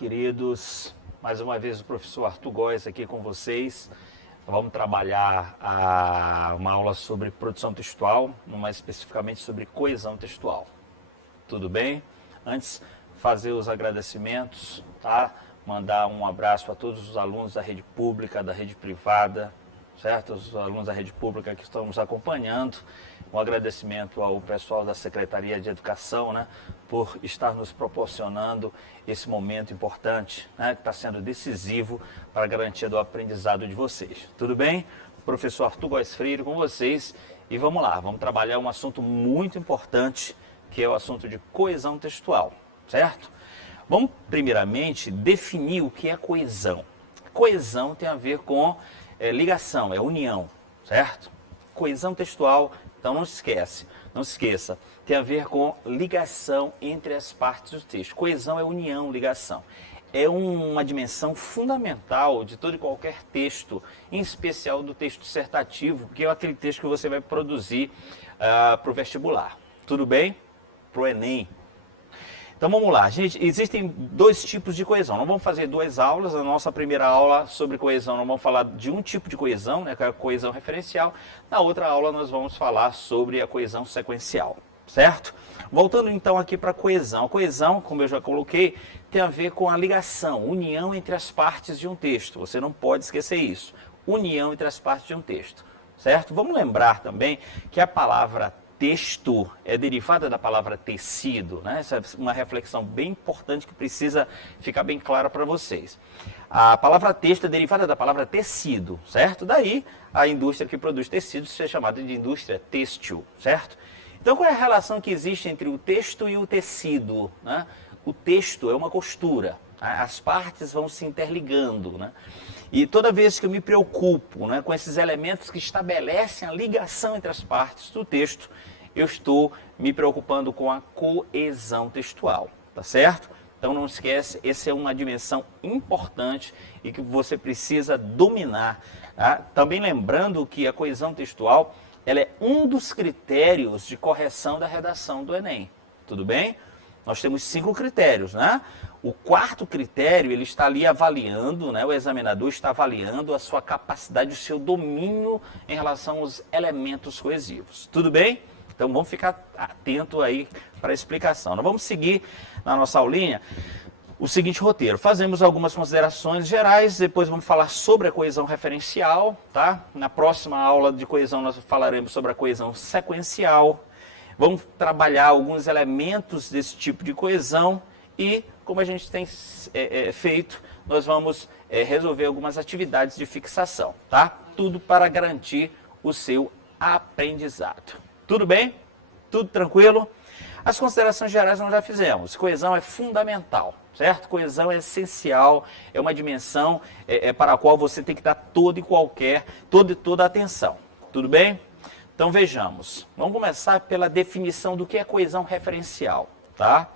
queridos. Mais uma vez o professor Arthur Góes aqui com vocês. Vamos trabalhar uma aula sobre produção textual, mais especificamente sobre coesão textual. Tudo bem? Antes, fazer os agradecimentos, tá? Mandar um abraço a todos os alunos da rede pública, da rede privada, certo? Os alunos da rede pública que estão nos acompanhando. Um agradecimento ao pessoal da Secretaria de Educação, né, por estar nos proporcionando esse momento importante, né, que está sendo decisivo para a garantia do aprendizado de vocês. Tudo bem? Professor Arthur Góes Freire com vocês. E vamos lá, vamos trabalhar um assunto muito importante, que é o assunto de coesão textual, certo? Vamos, primeiramente, definir o que é coesão. Coesão tem a ver com ligação, é união, certo? Coesão textual, então não se esqueça, tem a ver com ligação entre as partes do texto. Coesão é união, ligação. É uma dimensão fundamental de todo e qualquer texto, em especial do texto dissertativo, que é aquele texto que você vai produzir para o vestibular. Tudo bem? Para o Enem. Então vamos lá, gente, existem dois tipos de coesão. Nós vamos fazer duas aulas. Na nossa primeira aula sobre coesão, nós vamos falar de um tipo de coesão, né, que é a coesão referencial. Na outra aula nós vamos falar sobre a coesão sequencial, certo? Voltando então aqui para a coesão. A coesão, como eu já coloquei, tem a ver com a ligação, união entre as partes de um texto. Você não pode esquecer isso. União entre as partes de um texto, certo? Vamos lembrar também que a palavra texto é derivada da palavra tecido, né? Essa é uma reflexão bem importante que precisa ficar bem clara para vocês. A palavra texto é derivada da palavra tecido, certo? Daí a indústria que produz tecidos é chamada de indústria têxtil, certo? Então qual é a relação que existe entre o texto e o tecido, né? O texto é uma costura, as partes vão se interligando, né? E toda vez que eu me preocupo, né, com esses elementos que estabelecem a ligação entre as partes do texto, eu estou me preocupando com a coesão textual, tá certo? Então não esquece, essa é uma dimensão importante e que você precisa dominar. Tá? Também lembrando que a coesão textual ela é um dos critérios de correção da redação do Enem, tudo bem? Nós temos 5 critérios, né? O quarto critério, ele está ali avaliando, né? O examinador está avaliando a sua capacidade, o seu domínio em relação aos elementos coesivos. Tudo bem? Então vamos ficar atento aí para a explicação. Nós vamos seguir na nossa aulinha o seguinte roteiro. Fazemos algumas considerações gerais, depois vamos falar sobre a coesão referencial, tá? Na próxima aula de coesão nós falaremos sobre a coesão sequencial. Vamos trabalhar alguns elementos desse tipo de coesão e, como a gente tem feito, nós vamos resolver algumas atividades de fixação, tá? Tudo para garantir o seu aprendizado. Tudo bem? Tudo tranquilo? As considerações gerais nós já fizemos. Coesão é fundamental, certo? Coesão é essencial, é uma dimensão para a qual você tem que dar toda a atenção. Tudo bem? Então vejamos, vamos começar pela definição do que é coesão referencial, tá?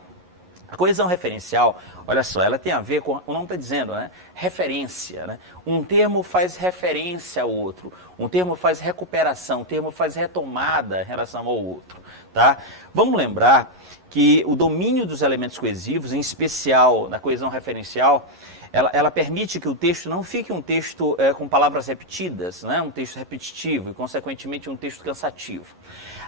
A coesão referencial, olha só, ela tem a ver com, o nome está dizendo, né? Referência, né? Um termo faz referência ao outro, um termo faz recuperação, um termo faz retomada em relação ao outro, tá? Vamos lembrar que o domínio dos elementos coesivos, em especial na coesão referencial, ela permite que o texto não fique um texto com palavras repetidas, né? Um texto repetitivo e, consequentemente, um texto cansativo.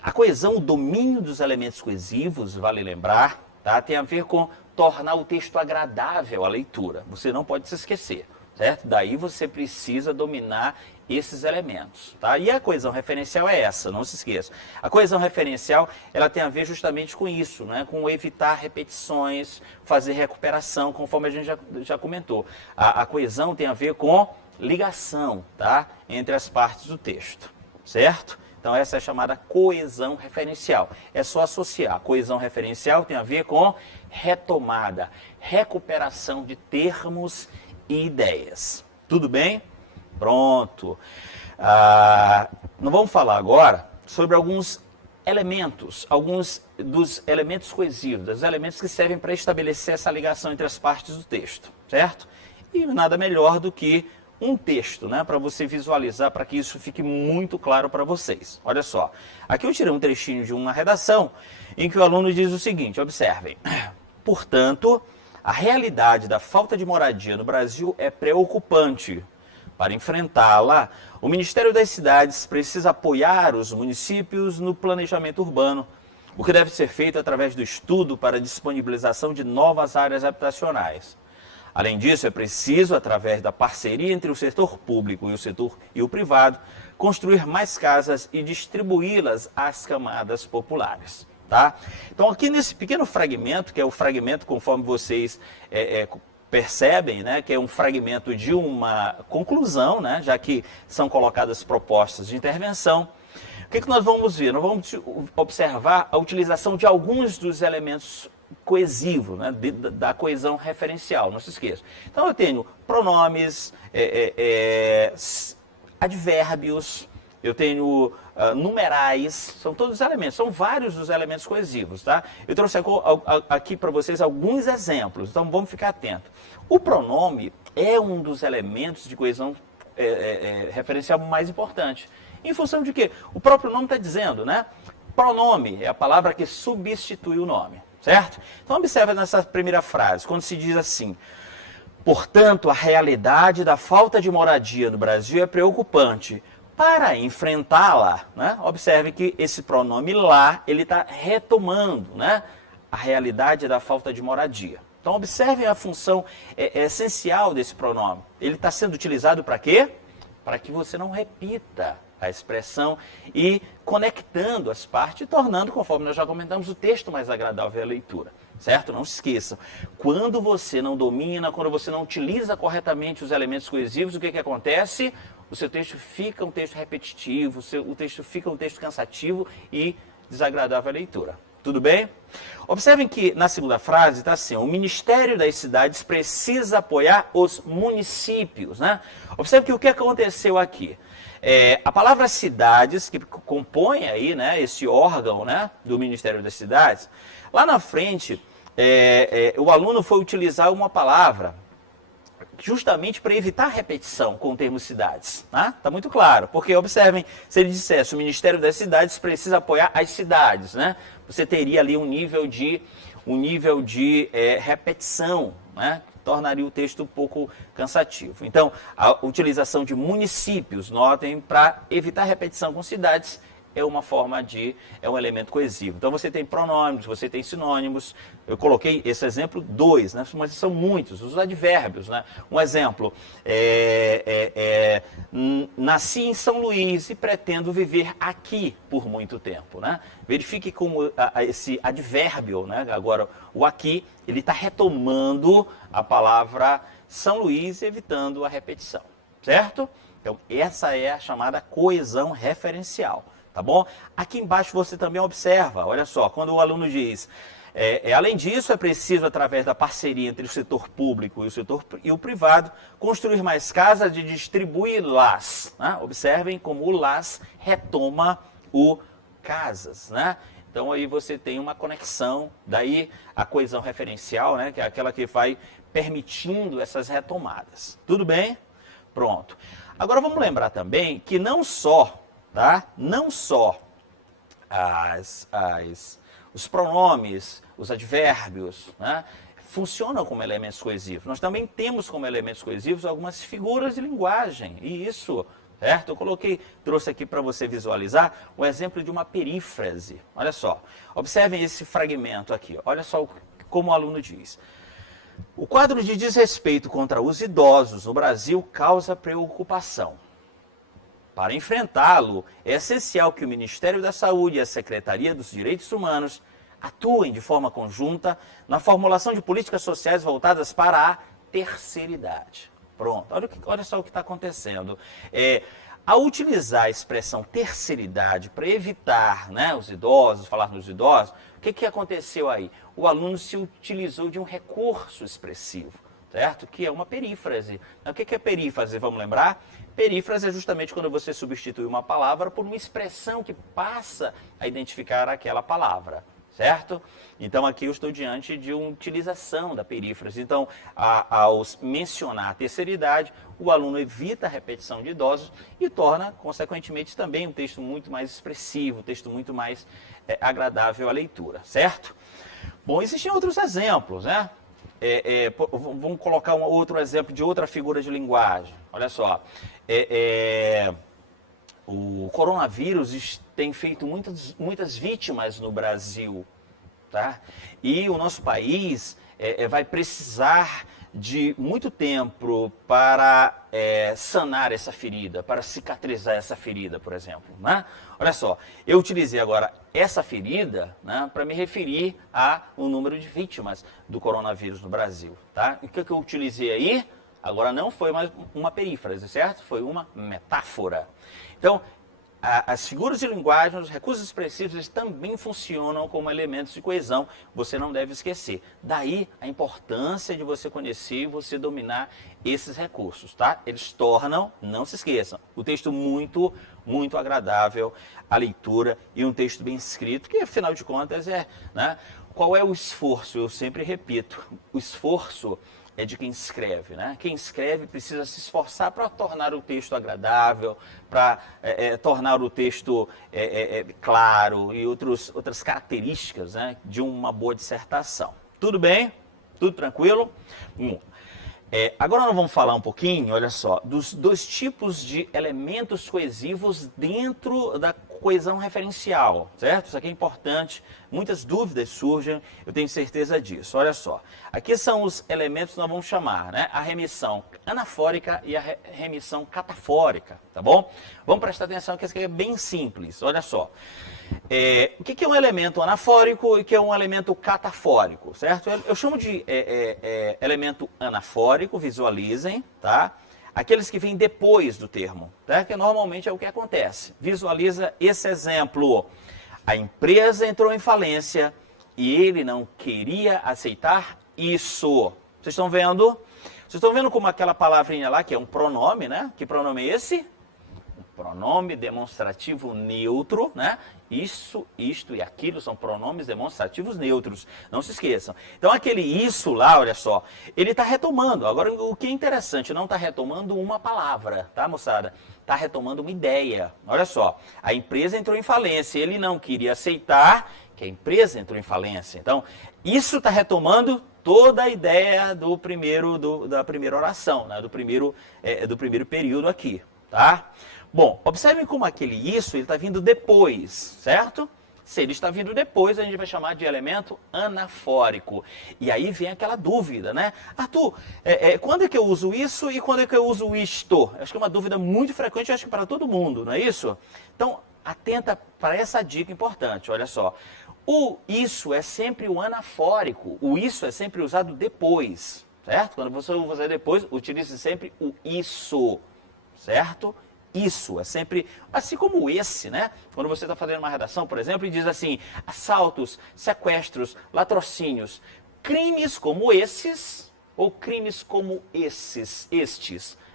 A coesão, o domínio dos elementos coesivos, vale lembrar, tá? Tem a ver com tornar o texto agradável à leitura. Você não pode se esquecer, certo? Daí você precisa dominar esses elementos, tá? E a coesão referencial é essa, não se esqueça. A coesão referencial, ela tem a ver justamente com isso, né? Com evitar repetições, fazer recuperação, conforme a gente já comentou. A coesão tem a ver com ligação, tá? Entre as partes do texto, certo? Então essa é a chamada coesão referencial. É só associar. Coesão referencial tem a ver com retomada, recuperação de termos e ideias. Tudo bem? Pronto. Nós vamos falar agora sobre alguns elementos dos elementos coesivos, dos elementos que servem para estabelecer essa ligação entre as partes do texto, certo? E nada melhor do que um texto, né, para você visualizar, para que isso fique muito claro para vocês. Olha só, aqui eu tirei um trechinho de uma redação em que o aluno diz o seguinte, observem. Portanto, A realidade da falta de moradia no Brasil é preocupante. Para enfrentá-la, o Ministério das Cidades precisa apoiar os municípios no planejamento urbano, o que deve ser feito através do estudo para a disponibilização de novas áreas habitacionais. Além disso, é preciso, através da parceria entre o setor público e o privado, construir mais casas e distribuí-las às camadas populares. Tá? Então, aqui nesse pequeno fragmento, que é o fragmento conforme vocês percebem, né, que é um fragmento de uma conclusão, né, já que são colocadas propostas de intervenção, o que nós vamos ver? Nós vamos observar a utilização de alguns dos elementos coesivos, né, da coesão referencial, não se esqueça. Então eu tenho pronomes, advérbios, eu tenho numerais, são todos elementos, são vários os elementos coesivos, tá? Eu trouxe aqui para vocês alguns exemplos, então vamos ficar atentos. O pronome é um dos elementos de coesão referencial mais importante. Em função de quê? O próprio nome está dizendo, né? Pronome é a palavra que substitui o nome, certo? Então observe nessa primeira frase, quando se diz assim: portanto, a realidade da falta de moradia no Brasil é preocupante. Para enfrentá-la, né, observe que esse pronome lá, ele está retomando, né, a realidade da falta de moradia. Então, observem a função essencial desse pronome. Ele está sendo utilizado para quê? Para que você não repita a expressão e conectando as partes, tornando, conforme nós já comentamos, o texto mais agradável à leitura. Certo? Não se esqueçam. Quando você não domina, quando você não utiliza corretamente os elementos coesivos, o que acontece? O seu texto fica um texto repetitivo, o texto fica um texto cansativo e desagradável à leitura. Tudo bem? Observem que na segunda frase está assim: o Ministério das Cidades precisa apoiar os municípios, né? Observe que o que aconteceu aqui? A palavra cidades, que compõe aí, né, esse órgão, né, do Ministério das Cidades, lá na frente, o aluno foi utilizar uma palavra justamente para evitar repetição com o termo cidades. Tá? Tá muito claro, porque observem, se ele dissesse o Ministério das Cidades precisa apoiar as cidades, né? Você teria ali um nível de repetição, né? Tornaria o texto um pouco cansativo. Então, a utilização de municípios, notem, para evitar repetição com cidades, é um elemento coesivo. Então você tem pronomes, você tem sinônimos. Eu coloquei esse exemplo 2, né? Mas são muitos, os advérbios, né? Um exemplo, nasci em São Luís e pretendo viver aqui por muito tempo, né? Verifique como esse advérbio, né? Agora o aqui, ele está retomando a palavra São Luís, evitando a repetição, certo? Então essa é a chamada coesão referencial. Tá bom? Aqui embaixo você também observa, olha só, quando o aluno diz, além disso, é preciso, através da parceria entre o setor público e o privado, construir mais casas e distribuí-las. Né? Observem como o las retoma o casas, né? Então aí você tem uma conexão, daí a coesão referencial, né? Que é aquela que vai permitindo essas retomadas. Tudo bem? Pronto. Agora vamos lembrar também que não só os pronomes, os advérbios, né, funcionam como elementos coesivos. Nós também temos como elementos coesivos algumas figuras de linguagem. E isso, certo? Trouxe aqui para você visualizar um exemplo de uma perífrase. Olha só, observem esse fragmento aqui. Olha só como o aluno diz. O quadro de desrespeito contra os idosos no Brasil causa preocupação. Para enfrentá-lo, é essencial que o Ministério da Saúde e a Secretaria dos Direitos Humanos atuem de forma conjunta na formulação de políticas sociais voltadas para a terceira idade. Pronto, olha só o que está acontecendo. Ao utilizar a expressão terceira idade para evitar, né, os idosos, falar nos idosos, o que aconteceu aí? O aluno se utilizou de um recurso expressivo, certo? Que é uma perífrase. O que é perífrase? Vamos lembrar? Perífrase é justamente quando você substitui uma palavra por uma expressão que passa a identificar aquela palavra, certo? Então aqui eu estou diante de uma utilização da perífrase. Então, ao mencionar a terceira idade, o aluno evita a repetição de idosos e torna, consequentemente, também um texto muito mais expressivo, um texto muito mais agradável à leitura, certo? Bom, existem outros exemplos, né? Vamos colocar um outro exemplo de outra figura de linguagem. Olha só, o coronavírus tem feito muitas vítimas no Brasil, tá? E o nosso país vai precisar de muito tempo para sanar essa ferida, para cicatrizar essa ferida, por exemplo, né? Olha só, eu utilizei agora essa ferida, né, para me referir ao número de vítimas do coronavírus no Brasil, tá? E o que eu utilizei aí? Agora não foi mais uma perífrase, certo? Foi uma metáfora. Então, as figuras de linguagem, os recursos expressivos, eles também funcionam como elementos de coesão, você não deve esquecer. Daí a importância de você conhecer e você dominar esses recursos, tá? Eles tornam, não se esqueçam, o texto muito, muito agradável à leitura e um texto bem escrito, que afinal de contas né? Qual é o esforço? Eu sempre repito, o esforço é de quem escreve, né? Quem escreve precisa se esforçar para tornar o texto agradável, para tornar o texto claro e outras características, né, de uma boa dissertação. Tudo bem? Tudo tranquilo? Agora nós vamos falar um pouquinho, olha só, dos dois tipos de elementos coesivos dentro da coesão referencial, certo? Isso aqui é importante, muitas dúvidas surgem, eu tenho certeza disso. Olha só, aqui são os elementos que nós vamos chamar, né? A remissão anafórica e a remissão catafórica, tá bom? Vamos prestar atenção que isso aqui é bem simples, olha só. O que é um elemento anafórico e o que é um elemento catafórico, certo? Eu chamo de elemento anafórico, visualizem, tá? Aqueles que vêm depois do termo, tá? Que normalmente é o que acontece. Visualiza esse exemplo. A empresa entrou em falência e ele não queria aceitar isso. Vocês estão vendo? Vocês estão vendo como aquela palavrinha lá, que é um pronome, né? Que pronome é esse? Pronome demonstrativo neutro, né? Isso, isto e aquilo são pronomes demonstrativos neutros. Não se esqueçam. Então, aquele isso lá, olha só, ele está retomando. Agora, o que é interessante, não está retomando uma palavra, tá, moçada? Está retomando uma ideia. Olha só, a empresa entrou em falência. Ele não queria aceitar que a empresa entrou em falência. Então, isso está retomando toda a ideia da primeira oração, né? do primeiro período aqui, tá? Bom, observem como aquele isso ele está vindo depois, certo? Se ele está vindo depois, a gente vai chamar de elemento anafórico. E aí vem aquela dúvida, né? Arthur, quando é que eu uso isso e quando é que eu uso isto? Acho que é uma dúvida muito frequente, acho que para todo mundo, não é isso? Então, atenta para essa dica importante, olha só. O isso é sempre o anafórico, o isso é sempre usado depois, certo? Quando você usa depois, utilize sempre o isso, certo? Isso é sempre, assim como esse, né? Quando você está fazendo uma redação, por exemplo, e diz assim, assaltos, sequestros, latrocínios, crimes como esses ou crimes como estes.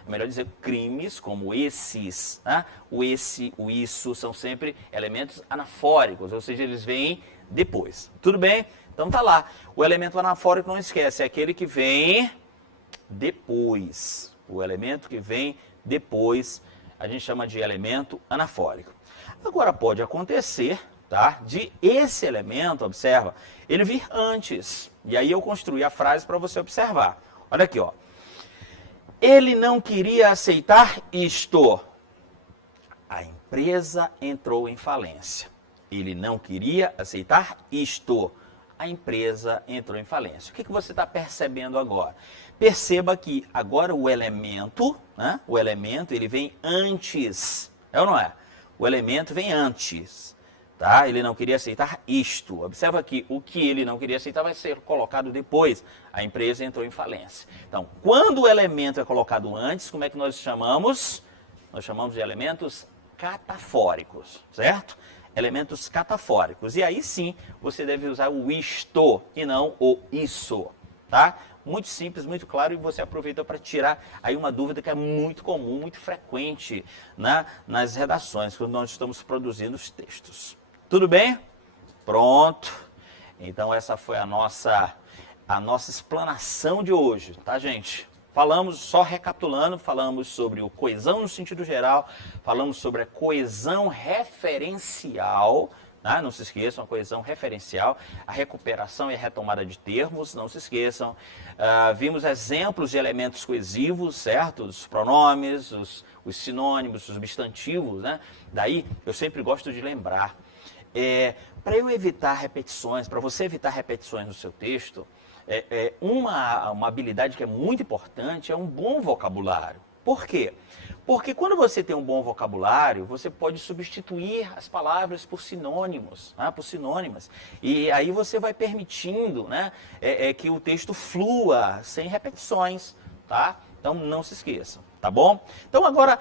É melhor dizer crimes como esses, né? O esse, o isso são sempre elementos anafóricos, ou seja, eles vêm depois. Tudo bem? Então tá lá. O elemento anafórico, não esquece, é aquele que vem depois. O elemento que vem depois a gente chama de elemento anafórico. Agora pode acontecer, tá, de esse elemento, observa, ele vir antes. E aí eu construí a frase para você observar. Olha aqui, ó. Ele não queria aceitar isto. A empresa entrou em falência. Ele não queria aceitar isto. A empresa entrou em falência. O que você está percebendo agora? Perceba que agora o elemento, né? O elemento ele vem antes, é ou não é? O elemento vem antes, tá? Ele não queria aceitar isto. Observa que o que ele não queria aceitar vai ser colocado depois. A empresa entrou em falência. Então, quando o elemento é colocado antes, como é que nós chamamos? Nós chamamos de elementos catafóricos, certo? Elementos catafóricos. E aí sim, você deve usar o isto e não o isso, tá? Muito simples, muito claro, e você aproveita para tirar aí uma dúvida que é muito comum, muito frequente, né, nas redações, quando nós estamos produzindo os textos. Tudo bem? Pronto. Então essa foi a nossa explanação de hoje, tá, gente? Falamos, só recapitulando, falamos sobre o coesão no sentido geral, falamos sobre a coesão referencial, Tá? Não se esqueçam, a coesão referencial, a recuperação e a retomada de termos, não se esqueçam. Vimos exemplos de elementos coesivos, certo? Os pronomes, os sinônimos, os substantivos, né? Daí, eu sempre gosto de lembrar, para eu evitar repetições, para você evitar repetições no seu texto, uma habilidade que é muito importante é um bom vocabulário. Por quê? Porque quando você tem um bom vocabulário, você pode substituir as palavras por sinônimos, por sinônimas. E aí você vai permitindo, né, que o texto flua sem repetições, tá? Então não se esqueçam, tá bom? Então agora,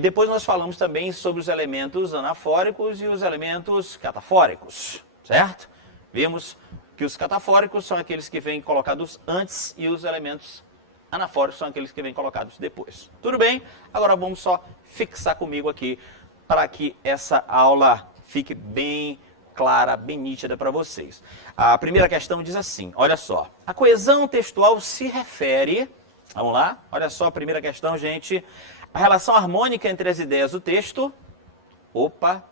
depois nós falamos também sobre os elementos anafóricos e os elementos catafóricos, certo? Vimos que os catafóricos são aqueles que vêm colocados antes e os elementos anafóricos são aqueles que vêm colocados depois. Tudo bem? Agora vamos só fixar comigo aqui para que essa aula fique bem clara, bem nítida para vocês. A primeira questão diz assim, olha só. A coesão textual se refere, vamos lá, olha só a primeira questão, gente. A relação harmônica entre as ideias do texto,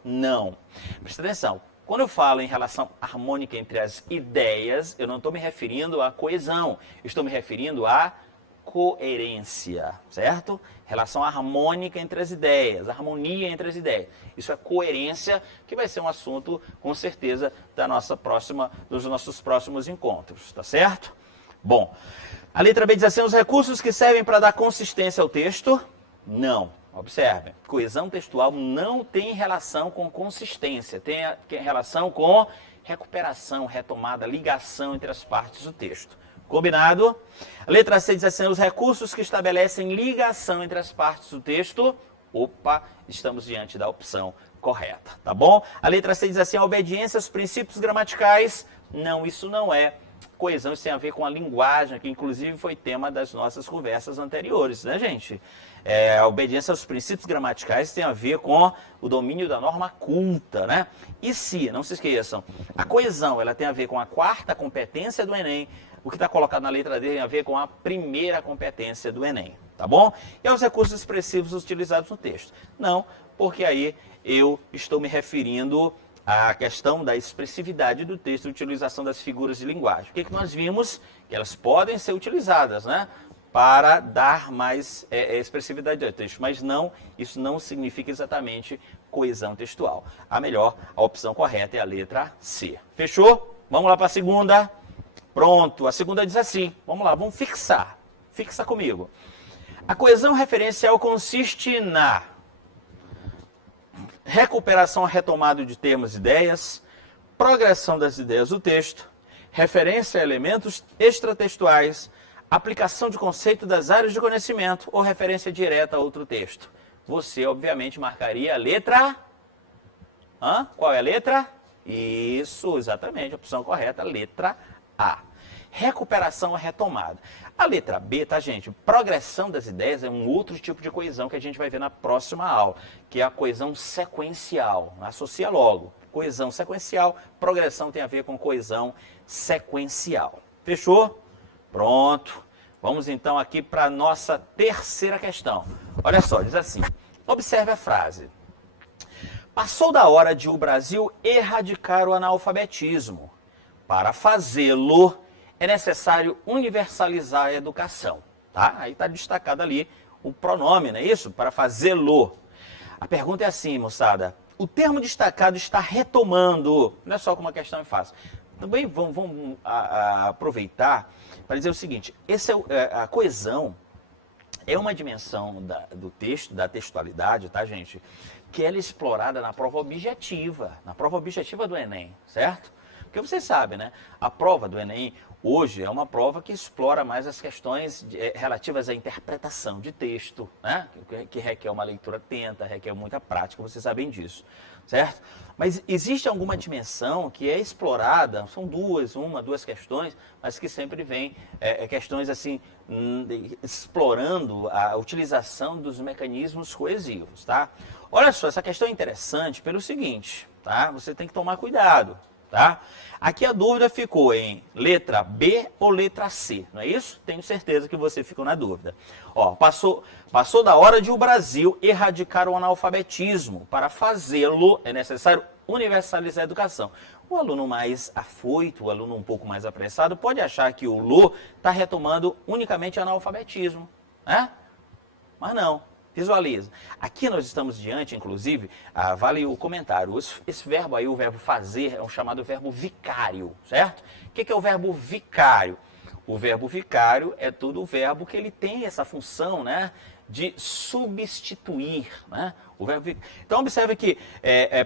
não. Presta atenção. Quando eu falo em relação harmônica entre as ideias, eu não estou me referindo à coesão, eu estou me referindo à coerência, certo? Relação harmônica entre as ideias, harmonia entre as ideias. Isso é coerência, que vai ser um assunto, com certeza, dos nossos próximos encontros, tá certo? Bom, a letra B diz assim, os recursos que servem para dar consistência ao texto, não. Observem, coesão textual não tem relação com consistência, tem relação com recuperação, retomada, ligação entre as partes do texto. Combinado? A letra C diz assim, os recursos que estabelecem ligação entre as partes do texto, estamos diante da opção correta, tá bom? A letra C diz assim, a obediência aos princípios gramaticais, não, isso não é coesão, isso tem a ver com a linguagem, que inclusive foi tema das nossas conversas anteriores, né, gente? A obediência aos princípios gramaticais tem a ver com o domínio da norma culta, né? E se, não se esqueçam, a coesão, ela tem a ver com a quarta competência do Enem, o que está colocado na letra D tem a ver com a primeira competência do Enem, tá bom? E aos recursos expressivos utilizados no texto. Não, porque aí eu estou me referindo à questão da expressividade do texto, a utilização das figuras de linguagem. O que nós vimos? Que elas podem ser utilizadas, né? Para dar mais expressividade ao texto, mas não, isso não significa exatamente coesão textual. A opção correta é a letra C. Fechou? Vamos lá para a segunda. Pronto, a segunda diz assim, vamos lá, vamos fixar. Fixa comigo. A coesão referencial consiste na recuperação, retomada de termos e ideias, progressão das ideias do texto, referência a elementos extratextuais, aplicação de conceito das áreas de conhecimento ou referência direta a outro texto. Você, obviamente, marcaria a letra... Qual é a letra? Isso, exatamente, a opção correta, letra A. Recuperação ou retomada. A letra B, tá, gente? Progressão das ideias é um outro tipo de coesão que a gente vai ver na próxima aula, que é a coesão sequencial. Associa logo. Coesão sequencial, progressão tem a ver com coesão sequencial. Fechou? Pronto. Vamos então aqui para a nossa terceira questão. Olha só, diz assim. Observe a frase. Passou da hora de o Brasil erradicar o analfabetismo. Para fazê-lo, é necessário universalizar a educação. Tá? Aí está destacado ali o pronome, não é isso? Para fazê-lo. A pergunta é assim, moçada. O termo destacado está retomando. Não é só como uma questão é fácil. Também vamos aproveitar para dizer o seguinte, a coesão é uma dimensão do texto, da textualidade, tá, gente? Que ela é explorada na prova objetiva do Enem, certo? Porque você sabe, né? A prova do Enem hoje é uma prova que explora mais as questões relativas à interpretação de texto, né? Que requer uma leitura atenta, requer muita prática, vocês sabem disso, certo? Mas existe alguma dimensão que é explorada, são duas questões, mas que sempre vem questões assim, explorando a utilização dos mecanismos coesivos, tá? Olha só, essa questão é interessante pelo seguinte, tá? Você tem que tomar cuidado. Tá? Aqui a dúvida ficou em letra B ou letra C, não é isso? Tenho certeza que você ficou na dúvida. Ó, passou da hora de o Brasil erradicar o analfabetismo. Para fazê-lo, é necessário universalizar a educação. O aluno mais afoito, o aluno um pouco mais apressado, pode achar que o Lô está retomando unicamente analfabetismo, né? Mas não, visualiza. Aqui nós estamos diante, inclusive, vale o comentário, esse verbo aí, o verbo fazer, é um chamado verbo vicário, certo? O que é o verbo vicário? O verbo vicário é todo o verbo que ele tem essa função, né, de substituir, né? Então observe que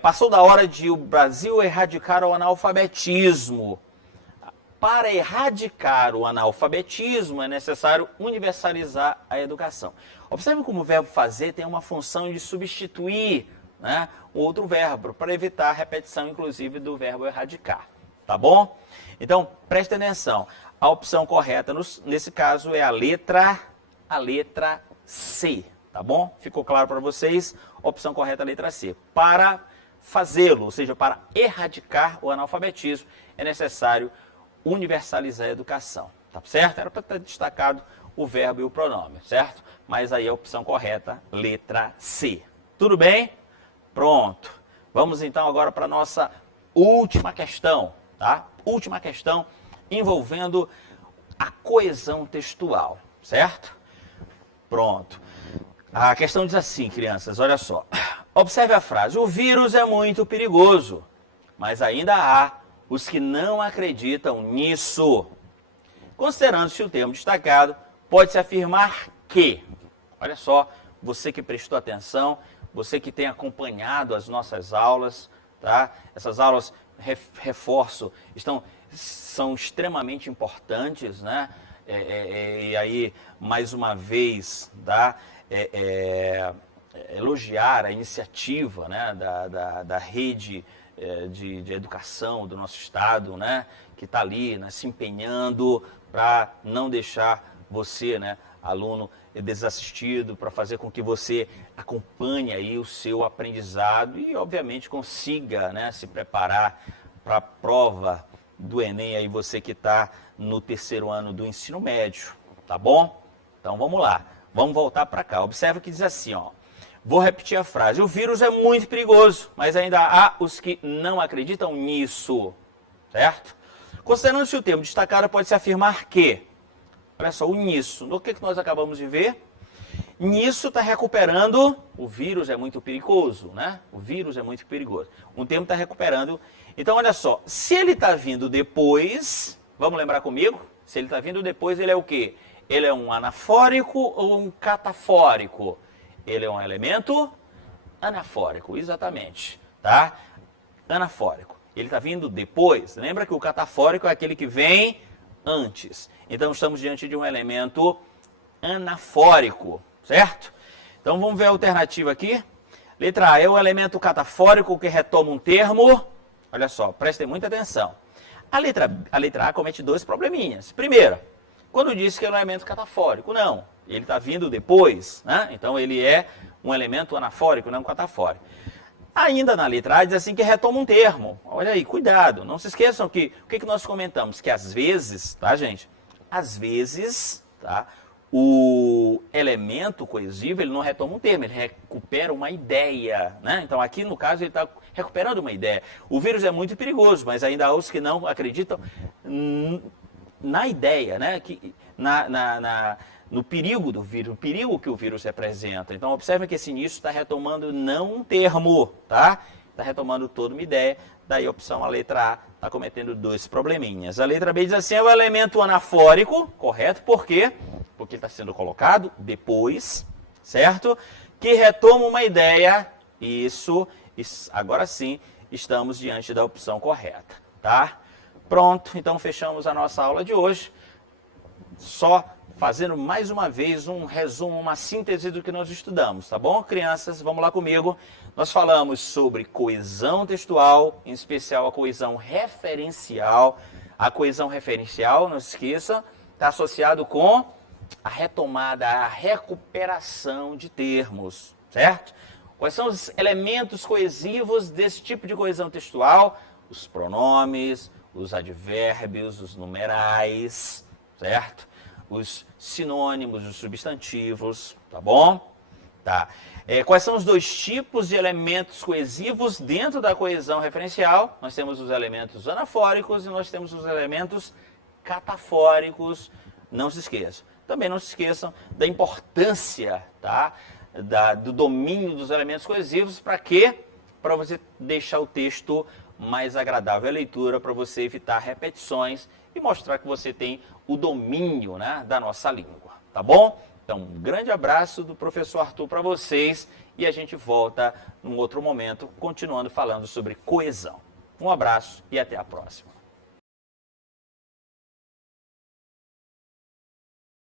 passou da hora de o Brasil erradicar o analfabetismo. Para erradicar o analfabetismo é necessário universalizar a educação. Observe como o verbo fazer tem uma função de substituir, né, outro verbo, para evitar a repetição, inclusive, do verbo erradicar. Tá bom? Então, preste atenção. A opção correta, nesse caso, é a letra C. Tá bom? Ficou claro para vocês? Opção correta, a letra C. Para fazê-lo, ou seja, para erradicar o analfabetismo, é necessário universalizar a educação. Tá certo? Era para estar destacado o verbo e o pronome, certo? Mas aí a opção correta, letra C. Tudo bem? Pronto. Vamos então agora para a nossa última questão, tá? Última questão envolvendo a coesão textual, certo? Pronto. A questão diz assim, crianças, olha só. Observe a frase, o vírus é muito perigoso, mas ainda há os que não acreditam nisso. Considerando-se o termo destacado, pode-se afirmar que, olha só, você que prestou atenção, você que tem acompanhado as nossas aulas, tá? Essas aulas, reforço, são extremamente importantes, né? E aí, mais uma vez, tá? Elogiar a iniciativa, né, da rede de educação do nosso estado, né, que está ali, né, se empenhando para não deixar você, né, aluno, desassistido, para fazer com que você acompanhe aí o seu aprendizado e, obviamente, consiga, né, se preparar para a prova do Enem, aí você que está no terceiro ano do ensino médio, tá bom? Então vamos lá, vamos voltar para cá. Observe que diz assim, ó. Vou repetir a frase. O vírus é muito perigoso, mas ainda há os que não acreditam nisso, certo? Considerando-se o termo destacado, pode-se afirmar que, olha só, o nisso, no que nós acabamos de ver, nisso está recuperando, o vírus é muito perigoso, né? O vírus é muito perigoso. Um termo está recuperando. Então, olha só, se ele está vindo depois, vamos lembrar comigo? Se ele está vindo depois, ele é o quê? Ele é um anafórico ou um catafórico? Ele é um elemento anafórico, exatamente, tá? Anafórico. Ele está vindo depois. Lembra que o catafórico é aquele que vem antes. Então, estamos diante de um elemento anafórico, certo? Então, vamos ver a alternativa aqui. Letra A é o elemento catafórico que retoma um termo. Olha só, prestem muita atenção. A letra A comete dois probleminhas. Primeiro, quando diz que é um elemento catafórico, não. Ele está vindo depois, né? Então ele é um elemento anafórico, não catafórico. Ainda na letra A diz assim que retoma um termo. Olha aí, cuidado. Não se esqueçam que o que nós comentamos? Que às vezes, tá, gente? Às vezes, tá? O elemento coesivo, ele não retoma um termo, ele recupera uma ideia, né? Então aqui no caso ele está recuperando uma ideia. O vírus é muito perigoso, mas ainda há os que não acreditam na ideia, né? No perigo do vírus, o perigo que o vírus representa. Então, observe que esse início está retomando não um termo, tá? Está retomando toda uma ideia. Daí a opção, a letra A, está cometendo dois probleminhas. A letra B diz assim, é o elemento anafórico, correto? Por quê? Porque ele está sendo colocado depois, certo? Que retoma uma ideia. Isso, agora sim, estamos diante da opção correta, tá? Pronto, então fechamos a nossa aula de hoje. Só fazendo mais uma vez um resumo, uma síntese do que nós estudamos, tá bom, crianças? Vamos lá comigo. Nós falamos sobre coesão textual, em especial a coesão referencial. A coesão referencial, não se esqueça, está associado com a retomada, a recuperação de termos, certo? Quais são os elementos coesivos desse tipo de coesão textual? Os pronomes, os advérbios, os numerais, certo? Os sinônimos, os substantivos, tá bom? Tá. Quais são os dois tipos de elementos coesivos dentro da coesão referencial? Nós temos os elementos anafóricos e nós temos os elementos catafóricos. Não se esqueçam. Também não se esqueçam da importância, tá? Do domínio dos elementos coesivos. Para quê? Para você deixar o texto mais agradável à leitura, para você evitar repetições e mostrar que você tem o domínio, né, da nossa língua. Tá bom? Então, um grande abraço do professor Arthur para vocês e a gente volta num outro momento, continuando falando sobre coesão. Um abraço e até a próxima.